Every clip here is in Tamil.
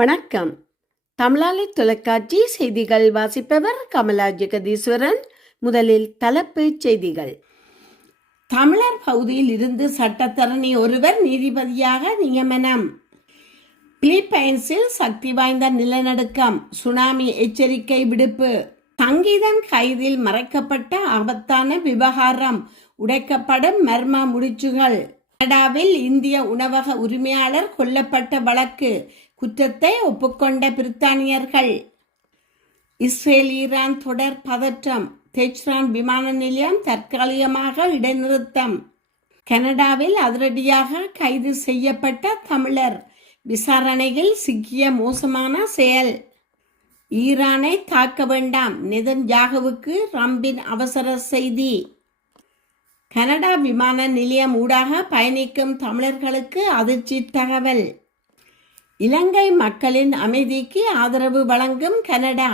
வணக்கம். தமிழாளி தொலைக்காட்சி செய்திகள் வாசிப்பவர் கமலா ஜெகதீஸ்வரன். முதலில் தலைப்புச் செய்திகள். தமிழர் பகுதியில் இருந்து சட்டத்தரணி ஒருவர் நீதிபதியாக நியமனம். பிலிப்பைன்ஸில் சக்தி வாய்ந்த நிலநடுக்கம், சுனாமி எச்சரிக்கை விடுப்பு. சங்கீதன் கைதில் மறைக்கப்பட்ட ஆபத்தான விவகாரம், உடைக்கப்படும் மர்ம முடிச்சுகள். கனடாவில் இந்திய உணவக உரிமையாளர் கொல்லப்பட்ட வழக்கு, குற்றத்தை ஒப்புக்கொண்ட பிரித்தானியர்கள். இஸ்ரேல் ஈரான் தொடர் பதற்றம், தெஹ்ரான் விமான நிலையம் தற்காலிகமாக இடைநிறுத்தம். கனடாவில் அதிரடியாக கைது செய்யப்பட்ட தமிழர், விசாரணையில் சிக்கிய மோசமான செயல். ஈரானை தாக்க வேண்டாம், நெதன்யாகுவுக்கு ட்ரம்பின் அவசர செய்தி. கனடா விமான நிலையம் ஊடாக பயணிக்கும் தமிழர்களுக்கு அதிர்ச்சி தகவல். இலங்கை மக்களின் அமைதிக்கு ஆதரவு வழங்கும் கனடா,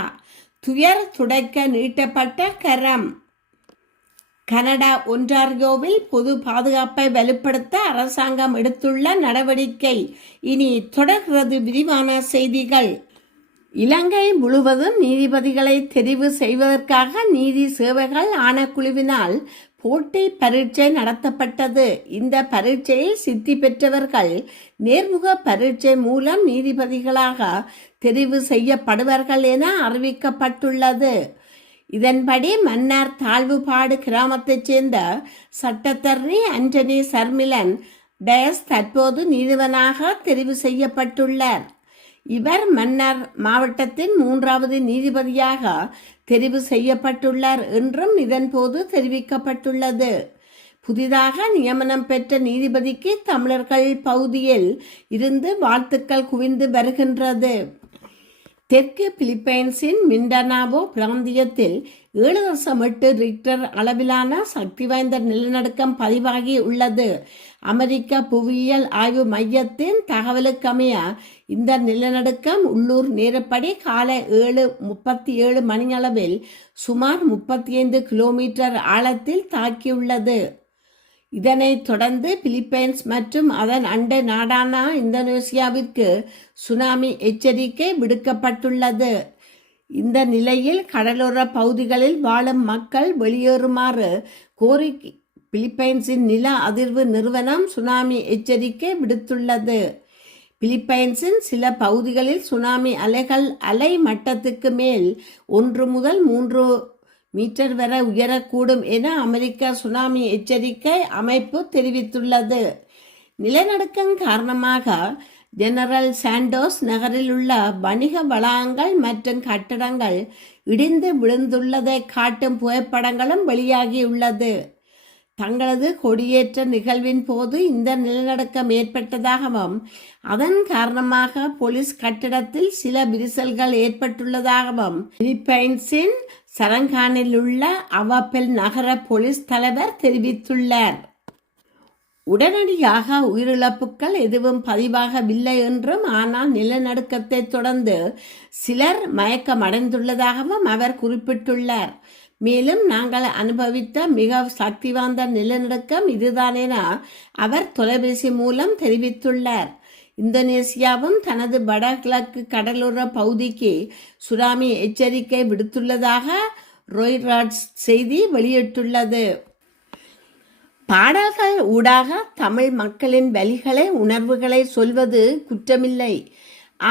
துயர் துடைக்க நீட்டப்பட்ட கரம். கனடா ஒன்டாரியோவில் பொது பாதுகாப்பை வலுப்படுத்த அரசாங்கம் எடுத்துள்ள நடவடிக்கை. இனி தொடர்கிறது விரிவான செய்திகள். இலங்கை முழுவதும் நீதிபதிகளை தெரிவு செய்வதற்காக நீதி சேவைகள் ஆணைக்குழுவினால் போட்டி பரீட்சை நடத்தப்பட்டது. இந்த பரீட்சையில் சித்தி பெற்றவர்கள் நேர்முக பரீட்சை மூலம் நீதிபதிகளாக தெரிவு செய்யப்படுவார்கள் என அறிவிக்கப்பட்டுள்ளது. இதன்படி மன்னார் தாழ்வுபாடு கிராமத்தைச் சேர்ந்த சட்டத்தரணி ஆண்டனி சர்மிலன் டயஸ் தற்போது நீதிபதியாக தெரிவு செய்யப்பட்டுள்ளார். இவர் மன்னார் மாவட்டத்தின் 3வது நீதிபதியாக தெரிவு செய்யப்பட்டுள்ளார் என்றும் இதன்போது தெரிவிக்கப்பட்டுள்ளது. புதிதாக நியமனம் பெற்ற நீதிபதிக்கு தமிழர்கள் பகுதியில் இருந்து வாழ்த்துக்கள் குவிந்து வருகின்றது. தெற்கு பிலிப்பைன்ஸின் மிண்டனாவோ பிராந்தியத்தில் 7.8 ரிக்டர் அளவிலான சக்தி வாய்ந்த நிலநடுக்கம் பதிவாகி உள்ளது. அமெரிக்க புவியியல் ஆய்வு மையத்தின் தகவலுக்கமைய இந்த நிலநடுக்கம் உள்ளூர் நேரப்படி காலை 7:37 மணியளவில் சுமார் 35 கிலோமீட்டர் ஆழத்தில் தாக்கியுள்ளது. இதனைத் தொடர்ந்து பிலிப்பைன்ஸ் மற்றும் அதன் அண்டை நாடான இந்தோனேசியாவிற்கு சுனாமி எச்சரிக்கை விடுக்கப்பட்டுள்ளது. இந்த நிலையில் கடலோர பகுதிகளில் வாழும் மக்கள் வெளியேறுமாறு கோரி பிலிப்பைன்ஸின் நில அதிர்வு நிறுவனம் சுனாமி எச்சரிக்கை விடுத்துள்ளது. பிலிப்பைன்ஸின் சில பகுதிகளில் சுனாமி அலைகள் அலை மட்டத்துக்கு மேல் 1 முதல் 3 மீட்டர் வரை உயரக்கூடும் என அமெரிக்க சுனாமி எச்சரிக்கை அமைப்பு தெரிவித்துள்ளது. நிலநடுக்கம் காரணமாக ஜெனரல் சாண்டோஸ் நகரில் உள்ள வணிக வளாகங்கள் மற்றும் கட்டடங்கள் இடிந்து விழுந்துள்ளதை காட்டும் புகைப்படங்களும் வெளியாகியுள்ளது. தங்களது கொடியேற்ற நிகழ்வின் போது இந்த நிலநடுக்கம் ஏற்பட்டதாகவும் அதன் காரணமாக போலீஸ் கட்டிடத்தில் சில விரிசல்கள் ஏற்பட்டுள்ளதாகவும் பிலிப்பைன்ஸின் சரங்கானில் உள்ள அவப்பெல் நகர போலீஸ் தலைவர் தெரிவித்துள்ளார். உடனடியாக உயிரிழப்புகள் எதுவும் பதிவாகவில்லை என்றும், ஆனால் நிலநடுக்கத்தை தொடர்ந்து சிலர் மயக்கமடைந்துள்ளதாகவும் அவர் குறிப்பிட்டுள்ளார். மேலும் நாங்கள் அனுபவித்த மிக சக்தி வாய்ந்த நிலநடுக்கம் இதுதான் என அவர் தொலைபேசி மூலம் தெரிவித்துள்ளார். இந்தோனேசியாவும் தனது வடகிழக்கு கடலோர பகுதிக்கு சுனாமி எச்சரிக்கை விடுத்துள்ளதாக ராய்ட்டர்ஸ் செய்தி வெளியிட்டுள்ளது. பாடல்கள் ஊடாக தமிழ் மக்களின் வலிகளை உணர்வுகளை சொல்வது குற்றமில்லை.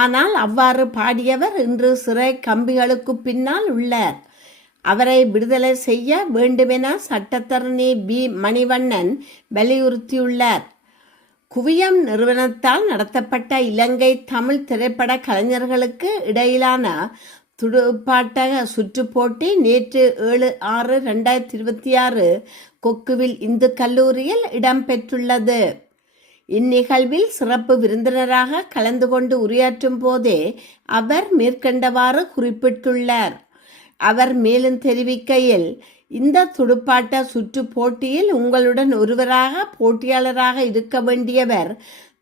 ஆனால் அவ்வாறு பாடியவர் இன்று சிறை கம்பிகளுக்கு பின்னால் உள்ளார். அவரை விடுதலை செய்ய வேண்டுமென சட்டத்தரணி பி. மணிவண்ணன் வலியுறுத்தியுள்ளார். குவியம் நிறுவனத்தால் நடத்தப்பட்ட இலங்கை தமிழ் திரைப்பட கலைஞர்களுக்கு இடையிலான துடுப்பாட்ட சுற்றுப் போட்டி நேற்று 7/6/2026 கொக்குவில் இந்து கல்லூரியில் இடம்பெற்றுள்ளது. இந்நிகழ்வில் சிறப்பு விருந்தினராக கலந்து கொண்டு உரையாற்றும் போதே அவர் மேற்கண்டவாறு குறிப்பிட்டுள்ளார். அவர் மேலும் தெரிவிக்கையில், இந்த துடுப்பாட்ட சுற்று போட்டியில் உங்களுடன் ஒருவராக போட்டியாளராக இருக்க வேண்டியவர்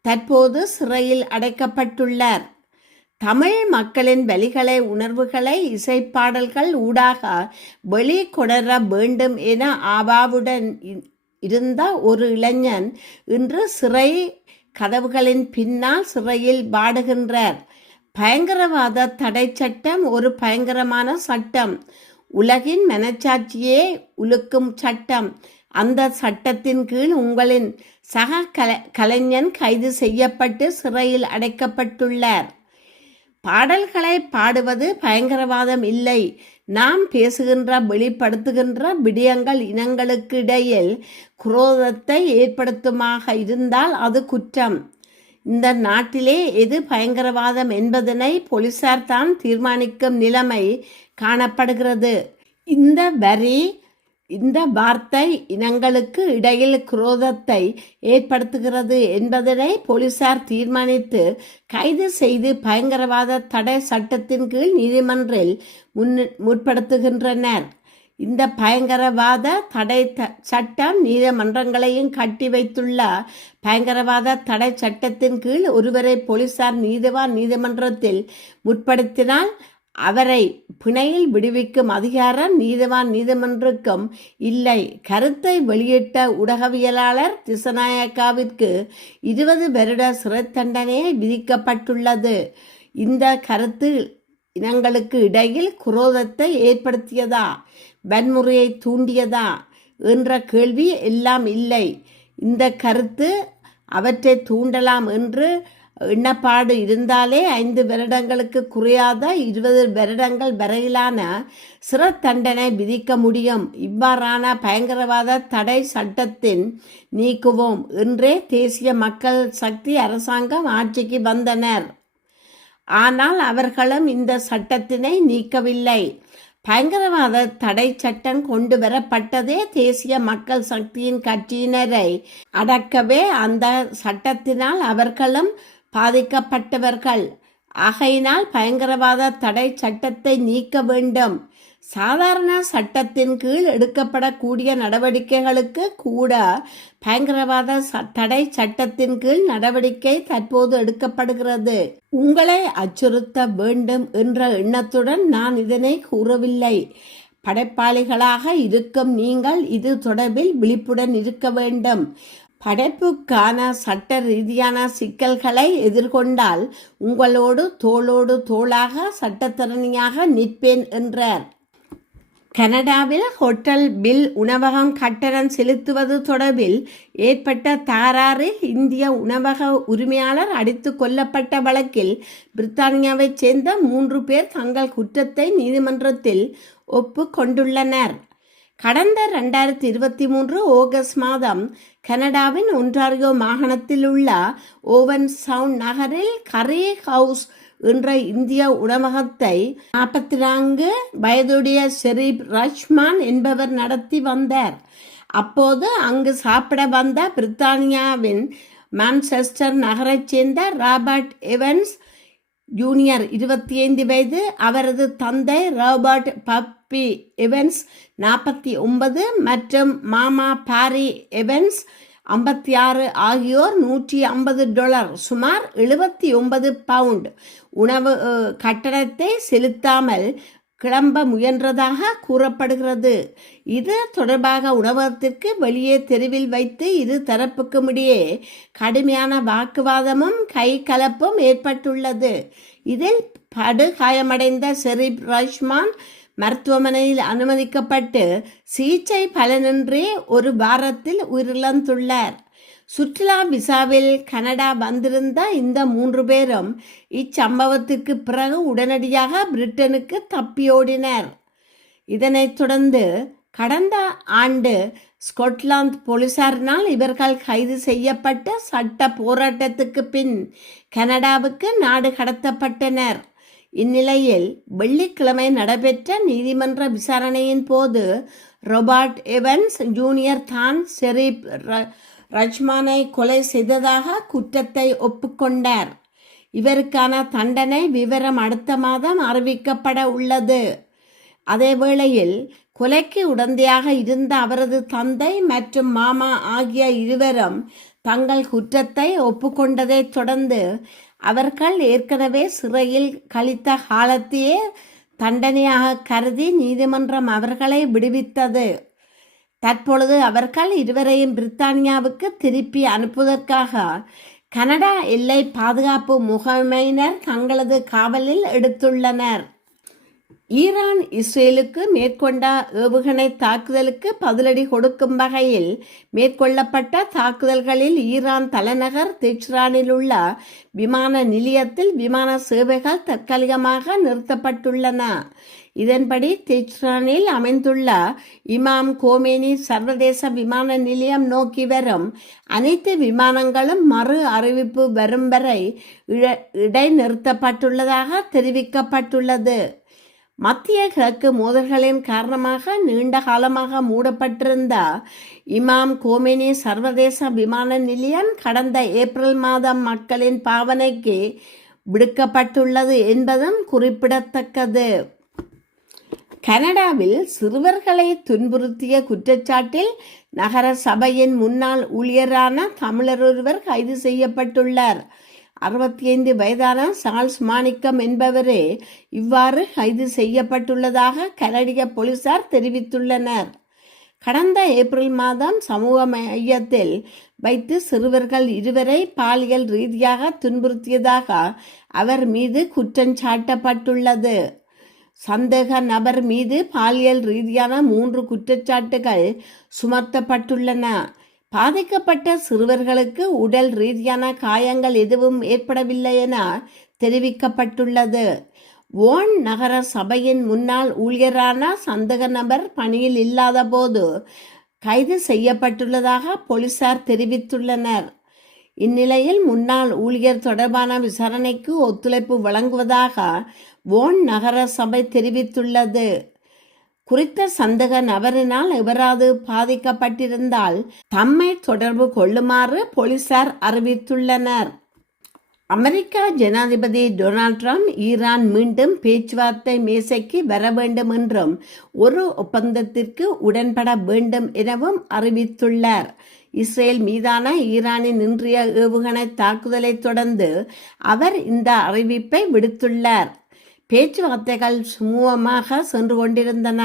தற்போது சிறையில் அடைக்கப்பட்டுள்ளார். தமிழ் மக்களின் வலிகளை உணர்வுகளை இசைப்பாடல்கள் ஊடாக வெளிக்கொணர வேண்டும் என ஆவாவுடன் இருந்த ஒரு இளைஞன் இன்று சிறை கதவுகளின் பின்னால் சிறையில் வாடுகின்றார். பயங்கரவாத தடை சட்டம் ஒரு பயங்கரமான சட்டம். உலகின் மனச்சாட்சியே உலுக்கும் சட்டம். அந்த சட்டத்தின் கீழ் உங்களின் சக கலைஞன் கைது செய்யப்பட்டு சிறையில் அடைக்கப்பட்டுள்ளார். பாடல்களை பாடுவது பயங்கரவாதம் இல்லை. நாம் பேசுகின்ற வெளிப்படுத்துகின்ற விடயங்கள் இனங்களுக்கு இடையில் குரோதத்தை ஏற்படுத்துமாக இருந்தால் அது குற்றம். இந்த நாட்டிலே எது பயங்கரவாதம் என்பதனை போலீசார் தான் தீர்மானிக்கும் நிலைமை காணப்படுகிறது. இந்த வார்த்தை இனங்களுக்கு இடையில் குரோதத்தை ஏற்படுத்துகிறது என்பதனை போலீசார் தீர்மானித்து கைது செய்து பயங்கரவாத தடை சட்டத்தின் கீழ் நீதிமன்றில் முற்படுத்துகின்றனர். இந்த பயங்கரவாத தடை சட்டம் நீதிமன்றங்களையும் கட்டி வைத்துள்ள பயங்கரவாத தடை சட்டத்தின் கீழ் ஒருவரை போலீசார் நீதிமன்றத்தில் முற்படுத்தினால் அவரை பிணையில் விடுவிக்கும் அதிகாரம் நீதிமன்றுக்கும் இல்லை. கருத்தை வெளியிட்ட ஊடகவியலாளர் திசநாயக்காவிற்கு 20 வருட சிறை தண்டனை விதிக்கப்பட்டுள்ளது. இந்த கருத்து இனங்களுக்கு இடையில் குரோதத்தை ஏற்படுத்தியதா, வன்முறையை தூண்டியதா என்ற கேள்வி எல்லாம் இல்லை. இந்த கருத்து அவற்றை தூண்டலாம் என்று எண்ணப்பாடு இருந்தாலே 5 வருடங்களுக்கு குறையாத 20 வருடங்கள் வரையிலான சிறை தண்டனை விதிக்க முடியும். இவ்வாறான பயங்கரவாத தடை சட்டத்தின் நீக்குவோம் என்றே தேசிய மக்கள் சக்தி அரசாங்கம் ஆட்சிக்கு வந்தனர். ஆனால் அவர்களும் இந்த சட்டத்தினை நீக்கவில்லை. பயங்கரவாத தடை சட்டம் கொண்டு வரப்பட்டதே தேசிய மக்கள் சக்தியின் கட்சியினரை அடக்கவே. அந்த சட்டத்தினால் அவர்களும் பாதிக்கப்பட்டவர்கள். ஆகையினால் பயங்கரவாத தடை சட்டத்தை நீக்க வேண்டும். சாதாரண சட்டத்தின் கீழ் எடுக்கப்படக்கூடிய நடவடிக்கைகளுக்கு கூட பயங்கரவாத தடை சட்டத்தின் கீழ் நடவடிக்கை தற்போது எடுக்கப்படுகிறது. உங்களை அச்சுறுத்த வேண்டும் என்ற எண்ணத்துடன் நான் இதனை கூறவில்லை. படைப்பாளிகளாக இருக்கும் நீங்கள் இது தொடர்பில் விழிப்புடன் இருக்க வேண்டும். படைப்புக்கான சட்ட ரீதியான சிக்கல்களை எதிர்கொண்டால் உங்களோடு தோளோடு தோளாக சட்டத்தரணியாக நிற்பேன் என்றார். கனடாவில் ஹோட்டல் பில் உணவகம் கட்டணம் செலுத்துவது தொடர்பில் ஏற்பட்ட தகராறில் இந்திய உணவக உரிமையாளர் அடித்து கொல்லப்பட்ட வழக்கில் பிரித்தானியாவைச் சேர்ந்த 3 பேர் தங்கள் குற்றத்தை நீதிமன்றத்தில் ஒப்புக்கொண்டுள்ளனர். கடந்த 2023 ஆகஸ்ட் மாதம் கனடாவின் ஒன்டாரியோ மாகாணத்தில் உள்ள ஓவன் சவுண்ட் நகரில் கரே ஹவுஸ் என்ற இந்திய உணவகத்தை 44 வயதுடைய ஷெரீப் ரஷ்மான் என்பவர் நடத்தி வந்தார். அப்போது அங்கு சாப்பிட வந்த பிரித்தானியாவின் மான்செஸ்டர் நகரைச் சேர்ந்த ராபர்ட் எவன்ஸ் ஜூனியர் 25 வயது, அவரது தந்தை ராபர்ட் பப்பி எவன்ஸ் 49 மற்றும் மாமா பாரி எவன்ஸ் 56 ஆகியோர் $150 சுமார் 79 பவுண்ட் உணவு கட்டணத்தை செலுத்தாமல் கிளம்ப முயன்றதாக கூறப்படுகிறது. இது தொடர்பாக உணவகத்திற்கு வெளியே தெருவில் வைத்து இரு தரப்புக்கும் இடையே கடுமையான வாக்குவாதமும் கைகலப்பும் ஏற்பட்டுள்ளது. இதில் படுகாயமடைந்த ஷெரீப் ரஷ்மான் மருத்துவமனையில் அனுமதிக்கப்பட்டு சிகிச்சை பலனின்றி ஒரு வாரத்தில் உயிரிழந்துள்ளார். சுற்றுலா விசாவில் கனடா வந்திருந்த இந்த 3 பேரும் இச்சம்பவத்திற்கு பிறகு உடனடியாக பிரிட்டனுக்கு தப்பியோடினர். இதனைத் தொடர்ந்து கடந்த ஆண்டு ஸ்கொட்லாந்து போலீசாரினால் இவர்கள் கைது செய்யப்பட்ட சட்ட போராட்டத்துக்கு பின் கனடாவுக்கு நாடு கடத்தப்பட்டனர். இந்நிலையில் வெள்ளிக்கிழமை நடைபெற்ற நீதிமன்ற விசாரணையின் போது ராபர்ட் எவன்ஸ் ஜூனியர் தான் ஷெரீப் ரஷ்மானை கொலை செய்ததாக குற்றத்தை ஒப்புக்கொண்டார். இவருக்கான தண்டனை விவரம் அடுத்த மாதம் அறிவிக்கப்பட உள்ளது. அதேவேளையில் கொலைக்கு உடந்தையாக இருந்த அவரது தந்தை மற்றும் மாமா ஆகிய இருவரும் தங்கள் குற்றத்தை ஒப்புக்கொண்டதை தொடர்ந்து அவர்கள் ஏற்கனவே சிறையில் கழித்த காலத்தையே தண்டனையாக கருதி நீதிமன்றம் அவர்களை விடுவித்தது. தற்பொழுது அவர்கள் இருவரையும் பிரித்தானியாவுக்கு திருப்பி அனுப்புவதற்காக கனடா எல்லை பாதுகாப்பு முகமையினர் தங்களது காவலில் எடுத்துள்ளனர். ஈரான் இஸ்ரேலுக்கு மேற்கொண்ட ஏவுகணை தாக்குதலுக்கு பதிலடி கொடுக்கும் வகையில் மேற்கொள்ளப்பட்ட தாக்குதல்களில் ஈரான் தலைநகர் தெஹ்ரானில் உள்ள விமான நிலையத்தில் விமான சேவைகள் தற்காலிகமாக நிறுத்தப்பட்டுள்ளன. இதன்படி தெஹ்ரானில் அமைந்துள்ள இமாம் கோமேனி சர்வதேச விமான நிலையம் நோக்கி வரும் அனைத்து விமானங்களும் மறு அறிவிப்பு வரும் வரை இடைநிறுத்தப்பட்டுள்ளதாக தெரிவிக்கப்பட்டுள்ளது. மத்திய கிழக்கு மோதல்களின் காரணமாக நீண்ட காலமாக மூடப்பட்டிருந்த இமாம் கோமேனி சர்வதேச விமான நிலையம் கடந்த ஏப்ரல் மாதம் மக்களின் பாவனைக்கு விடுக்கப்பட்டுள்ளது என்பதும் குறிப்பிடத்தக்கது. கனடாவில் சிறுவர்களை துன்புறுத்திய குற்றச்சாட்டில் நகர சபையின் முன்னாள் ஊழியரான தமிழர் ஒருவர் கைது செய்யப்பட்டுள்ளார். 65 வயதான சார்ல்ஸ் மாணிக்கம் என்பவரே இவ்வாறு கைது செய்யப்பட்டுள்ளதாக கனடிய போலீசார் தெரிவித்துள்ளனர். கடந்த ஏப்ரல் மாதம் சமூக மையத்தில் வைத்து சிறுவர்கள் 2 பாலியல் ரீதியாக துன்புறுத்தியதாக அவர் மீது குற்றம் சாட்டப்பட்டுள்ளது. சந்தேக நபர் மீது பாலியல் ரீதியான 3 குற்றச்சாட்டுகள் சுமத்தப்பட்டுள்ளன. பாதிக்கப்பட்ட சிறுவர்களுக்கு உடல் ரீதியான காயங்கள் எதுவும் ஏற்படவில்லை என தெரிவிக்கப்பட்டுள்ளது. வோன் நகர சபையின் முன்னாள் ஊழியரான சந்தேக நபர் பணியில் இல்லாத போது கைது செய்யப்பட்டுள்ளதாக போலீசார் தெரிவித்துள்ளனர். இந்நிலையில் முன்னாள் ஊழியர் தொடர்பான விசாரணைக்கு ஒத்துழைப்பு வழங்குவதாக வோன் நகர சபை தெரிவித்துள்ளது. குறித்த சந்தேக நபரினால் எவராது பாதிக்கப்பட்டிருந்தால் தம்மை தொடர்பு கொள்ளுமாறு போலீசார் அறிவித்துள்ளனர். அமெரிக்க ஜனாதிபதி டொனால்ட் ட்ரம்ப் ஈரான் மீண்டும் பேச்சுவார்த்தை மேசைக்கு வர வேண்டும் என்றும் ஒரு ஒப்பந்தத்திற்கு உடன்பட வேண்டும் எனவும் அறிவித்துள்ளார். இஸ்ரேல் மீதான ஈரானின் இன்றைய ஏவுகணை தாக்குதலை தொடர்ந்து அவர் இந்த அறிவிப்பை விடுத்துள்ளார். பேச்சுவார்த்தைகள் சுமூகமாக சென்று கொண்டிருந்தன.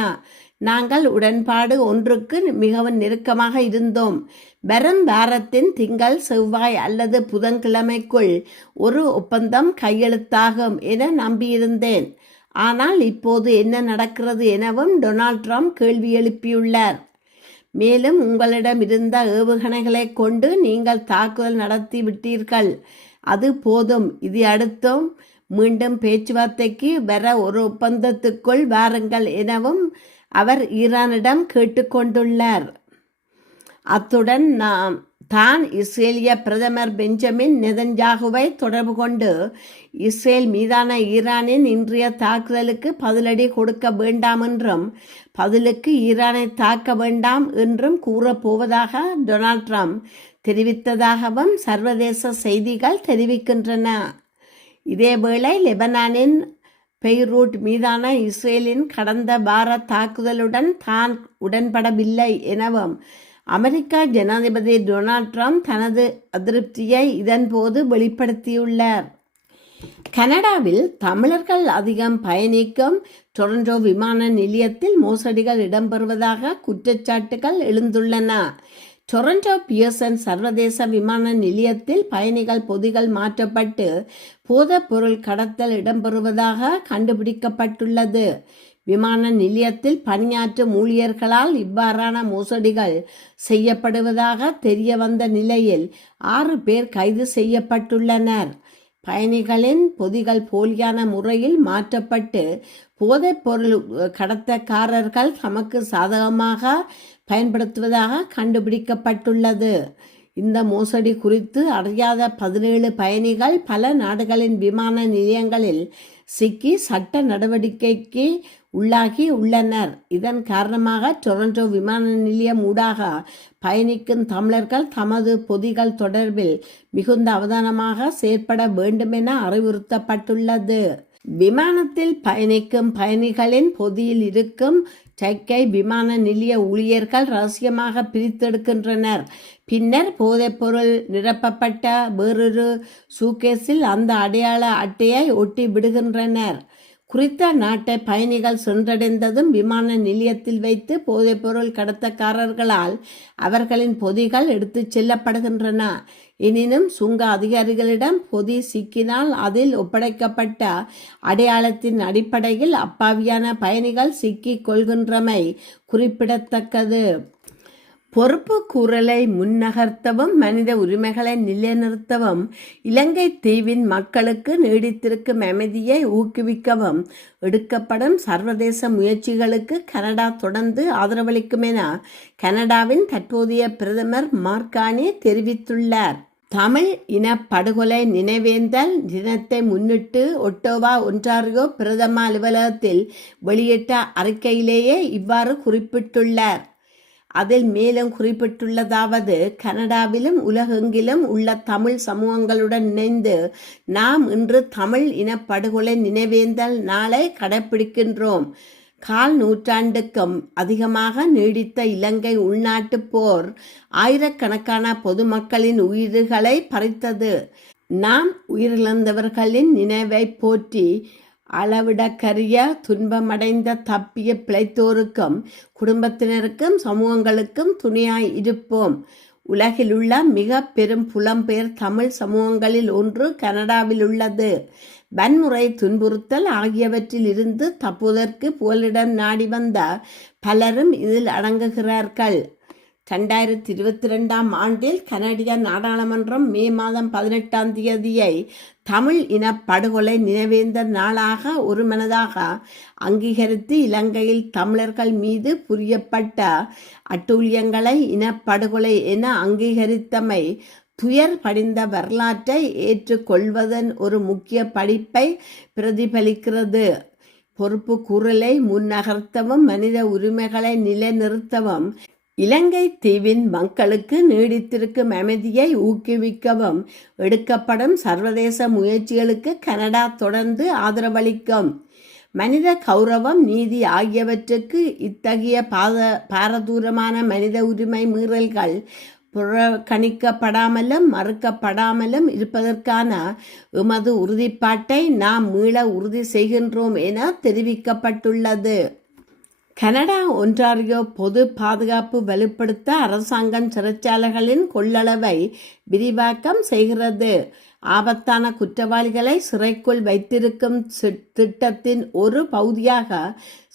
நாங்கள் உடன்பாடு ஒன்றுக்கு மிகவும் நெருக்கமாக இருந்தோம். வரும் வாரத்தின் திங்கள், செவ்வாய் அல்லது புதன்கிழமைக்குள் ஒரு ஒப்பந்தம் கையெழுத்தாகும் என நம்பியிருந்தேன். ஆனால் இப்போது என்ன நடக்கிறது எனவும் டொனால்ட் ட்ரம்ப் கேள்வி எழுப்பியுள்ளார். மேலும் உங்களிடம் இருந்த ஏவுகணைகளை கொண்டு நீங்கள் தாக்குதல் நடத்தி விட்டீர்கள், அது போதும். இது அடுத்தும் மீண்டும் பேச்சுவார்த்தைக்கு வர ஒரு ஒப்பந்தத்துக்குள் வாருங்கள் எனவும் அவர் ஈரானிடம் கேட்டுக்கொண்டுள்ளார். அத்துடன் தான் இஸ்ரேலிய பிரதமர் பெஞ்சமின் நெதன்யாகுவை தொடர்பு கொண்டு இஸ்ரேல் மீதான ஈரானின் இன்றைய தாக்குதலுக்கு பதிலடி கொடுக்க வேண்டாம் என்றும் பதிலுக்கு ஈரானை தாக்க வேண்டாம் என்றும் கூறப்போவதாக டொனால்ட் ட்ரம்ப் தெரிவித்ததாகவும் சர்வதேச செய்திகள் தெரிவிக்கின்றன. இதேவேளை லெபனானின் பெய்ரூட் மீதான இஸ்ரேலின் கடந்த வார தாக்குதலுடன் தான் உடன்படவில்லை எனவும் அமெரிக்க ஜனாதிபதி டொனால்ட் ட்ரம்ப் தனது அதிருப்தியை இதன்போது வெளிப்படுத்தியுள்ளார். கனடாவில் தமிழர்கள் அதிகம் பயணிக்கும் டொரண்டோ விமான நிலையத்தில் மோசடிகள் இடம்பெறுவதாக குற்றச்சாட்டுகள் எழுந்துள்ளன. டொரண்டோ பியர்சன் சர்வதேச விமான நிலையத்தில் பயணிகள் பொதிகள் மாற்றப்பட்டு போதைப் பொருள் கடத்தல் இடம்பெறுவதாக கண்டுபிடிக்கப்பட்டுள்ளது. விமான நிலையத்தில் பணியாற்றும் ஊழியர்களால் இவ்வாறான மோசடிகள் செய்யப்படுவதாக தெரிய வந்த நிலையில் 6 பேர் கைது செய்யப்பட்டுள்ளனர். பயணிகளின் பொதிகள் போலியான முறையில் மாற்றப்பட்டு போதைப் பொருள் கடத்தக்காரர்கள் தமக்கு சாதகமாக பயன்படுத்துவதாக கண்டுபிடிக்கப்பட்டுள்ளது. இந்த மோசடி குறித்து அறியாத 17 பயணிகள் பல நாடுகளின் விமான நிலையங்களில் சிக்கி சட்ட நடவடிக்கைக்கு உள்ளாகி உள்ளனர். இதன் காரணமாக டொரண்டோ விமான நிலையம் ஊடாக பயணிக்கும் தமிழர்கள் தமது பொதிகள் தொடர்பில் மிகுந்த அவதானமாக செயற்பட வேண்டுமென அறிவுறுத்தப்பட்டுள்ளது. விமானத்தில் பயணிக்கும் பயணிகளின் பொதியில் இருக்கும் டக்கை விமான நிலைய ஊழியர்கள் ரகசியமாக பிரித்தெடுக்கின்றனர். பின்னர் போதைப்பொருள் நிரப்பப்பட்ட வேறொரு சூகேஸில் அந்த அடையாள அட்டையை ஒட்டி விடுகின்றனர். குறித்த நாட்டை பயணிகள் சென்றடைந்ததும் விமான நிலையத்தில் வைத்து போதைப்பொருள் கடத்தக்காரர்களால் அவர்களின் பொதிகள் எடுத்துச் செல்லப்படுகின்றன. எனினும் சுங்க அதிகாரிகளிடம் பொதி சிக்கினால் அதில் ஒப்படைக்கப்பட்ட அடையாளத்தின் அடிப்படையில் அப்பாவியான பயணிகள் சிக்கிக் கொள்கின்றமை குறிப்பிடத்தக்கது. பொறுப்பு கூறலை முன்னகர்த்தவும் மனித உரிமைகளை நிலைநிறுத்தவும் இலங்கை தீவின் மக்களுக்கு நீடித்திருக்கும் அமைதியை ஊக்குவிக்கவும் எடுக்கப்படும் சர்வதேச முயற்சிகளுக்கு கனடா தொடர்ந்து ஆதரவளிக்கும் என கனடாவின் தற்போதைய பிரதமர் மார்க் கார்னி தெரிவித்துள்ளார். தமிழ் இன படுகொலை நினைவேந்தல் தினத்தை முன்னிட்டு ஒட்டோவா ஒன்டாரியோ பிரதம அலுவலகத்தில் வெளியிட்ட அறிக்கையிலேயே இவ்வாறு குறிப்பிட்டுள்ளார். அதில் மேலும் குறிப்பிட்டுள்ளதாவது, கனடாவிலும் உலகெங்கிலும் உள்ள தமிழ் சமூகங்களுடன் இணைந்து நாம் இன்று தமிழ் இனப்படுகொலை நினைவேந்தல் நாளை கடைப்பிடிக்கின்றோம். கால் நூற்றாண்டுக்கும் அதிகமாக நீடித்த இலங்கை உள்நாட்டுப் போர் ஆயிரக்கணக்கான பொதுமக்களின் உயிர்களை பறித்தது. நாம் உயிரிழந்தவர்களின் நினைவை போற்றி அளவிடக்கரிய துன்பமடைந்த தப்பிய பிழைத்தோருக்கும் குடும்பத்தினருக்கும் சமூகங்களுக்கும் துணையாய் இருப்போம். உலகிலுள்ள மிக பெரும் புலம்பெயர் தமிழ் சமூகங்களில் ஒன்று கனடாவில் உள்ளது. வன்முறை, துன்புறுத்தல் ஆகியவற்றில் இருந்து தப்புவதற்கு புகலிடம் நாடி வந்த பலரும் இதில் அடங்குகிறார்கள். 2022 ஆண்டில் கனடிய நாடாளுமன்றம் மே மாதம் 18 தமிழ் இன படுகொலை நினைவேந்தல் நாளாக ஒருமனதாக அங்கீகரித்து இலங்கையில் தமிழர்கள் மீது புரியப்பட்ட அட்டூழியங்களை இனப்படுகொலை என அங்கீகரித்தமை துயர் படிந்த வரலாற்றை ஏற்றுக்கொள்வதன் ஒரு முக்கிய படிப்பை பிரதிபலிக்கிறது. பொறுப்பு கூறலை முன்னகர்த்தவும் மனித உரிமைகளை நிலைநிறுத்தவும் இலங்கை தீவின் மக்களுக்கு நீடித்திருக்கும் அமைதியை ஊக்குவிக்கவும் எடுக்கப்படும் சர்வதேச முயற்சிகளுக்கு கனடா தொடர்ந்து ஆதரவளிக்கும். மனித கௌரவம், நீதி ஆகியவற்றுக்கு இத்தகைய பாரதூரமான மனித உரிமை மீறல்கள் புறக்கணிக்கப்படாமலும் மறுக்கப்படாமலும் இருப்பதற்கான எமது உறுதிப்பாட்டை நாம் மீள உறுதி செய்கின்றோம் என தெரிவிக்கப்பட்டுள்ளது. கனடா ஒன்டாரியோ பொது பாதுகாப்பு வலுப்படுத்த அரசாங்கம் சிறைச்சாலைகளின் கொள்ளளவை விரிவாக்கம் செய்கிறது. ஆபத்தான குற்றவாளிகளை சிறைக்குள் வைத்திருக்கும் திட்டத்தின் ஒரு பகுதியாக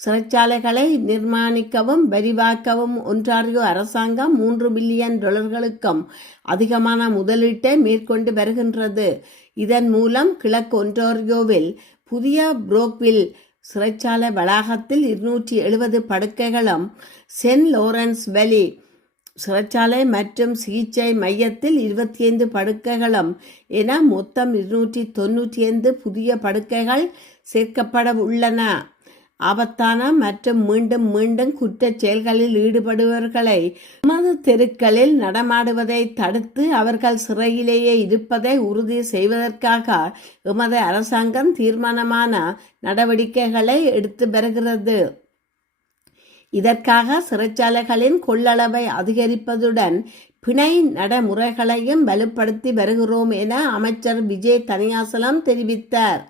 சிறைச்சாலைகளை நிர்மாணிக்கவும் விரிவாக்கவும் ஒன்டாரியோ அரசாங்கம் $3 பில்லியன் அதிகமான முதலீட்டை மேற்கொண்டு வருகின்றது. இதன் மூலம் கிழக்கு ஒன்டாரியோவில் புதிய புரோக்வில் சிறைச்சாலை வளாகத்தில் 270 படுக்கைகளும், சென்ட் லாரன்ஸ் வேலி சிறைச்சாலை மற்றும் சிகிச்சை மையத்தில் 25 படுக்கைகளும் என மொத்தம் 295 புதிய படுக்கைகள் சேர்க்கப்பட உள்ளன. ஆபத்தான மற்றும் மீண்டும் மீண்டும் குற்றச் செயல்களில் ஈடுபடுபவர்களை எமது தெருக்களில் நடமாடுவதை தடுத்து அவர்கள் சிறையிலேயே இருப்பதை உறுதி செய்வதற்காக எமது அரசாங்கம் தீர்மானமான நடவடிக்கைகளை எடுத்து வருகிறது. இதற்காக சிறைச்சாலைகளின் கொள்ளளவை அதிகரிப்பதுடன் பிணை நடைமுறைகளையும் வலுப்படுத்தி வருகிறோம் என அமைச்சர் விஜய் தனியாசலம் தெரிவித்தார்.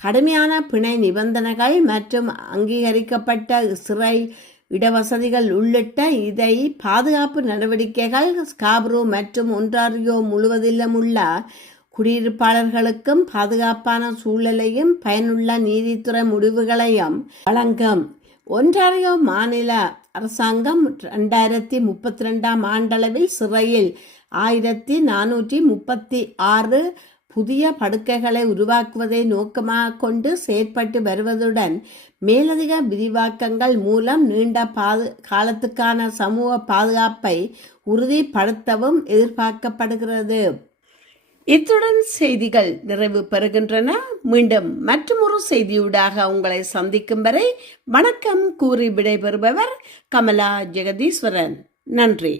கடுமையான பிணை நிபந்தனைகள் மற்றும் அங்கீகரிக்கப்பட்ட சிறை இடவசதிகள் உள்ளிட்ட இதை பாதுகாப்பு நடவடிக்கைகள் ஸ்காபரோ மற்றும் ஒன்டாரியோ முழுவதிலும் உள்ள குடியிருப்பாளர்களுக்கும் பாதுகாப்பான சூழலையும் பயனுள்ள நீதித்துறை முடிவுகளையும் வழங்கும். ஒன்டாரியோ மாநில அரசாங்கம் 2032 ஆண்டளவில் சிறையில் 1436 புதிய படுக்கைகளை உருவாக்குவதை நோக்கமாக கொண்டு செயற்பட்டு வருவதுடன் மேலதிக விரிவாக்கங்கள் மூலம் நீண்ட காலத்துக்கான சமூக பாதுகாப்பை உறுதிப்படுத்தவும் எதிர்பார்க்கப்படுகிறது. இத்துடன் செய்திகள் நிறைவு பெறுகின்றன. மீண்டும் மற்றொரு செய்தியூடாக உங்களை சந்திக்கும் வரை வணக்கம் கூறி விடைபெறுபவர் கமலா ஜெகதீஸ்வரன். நன்றி.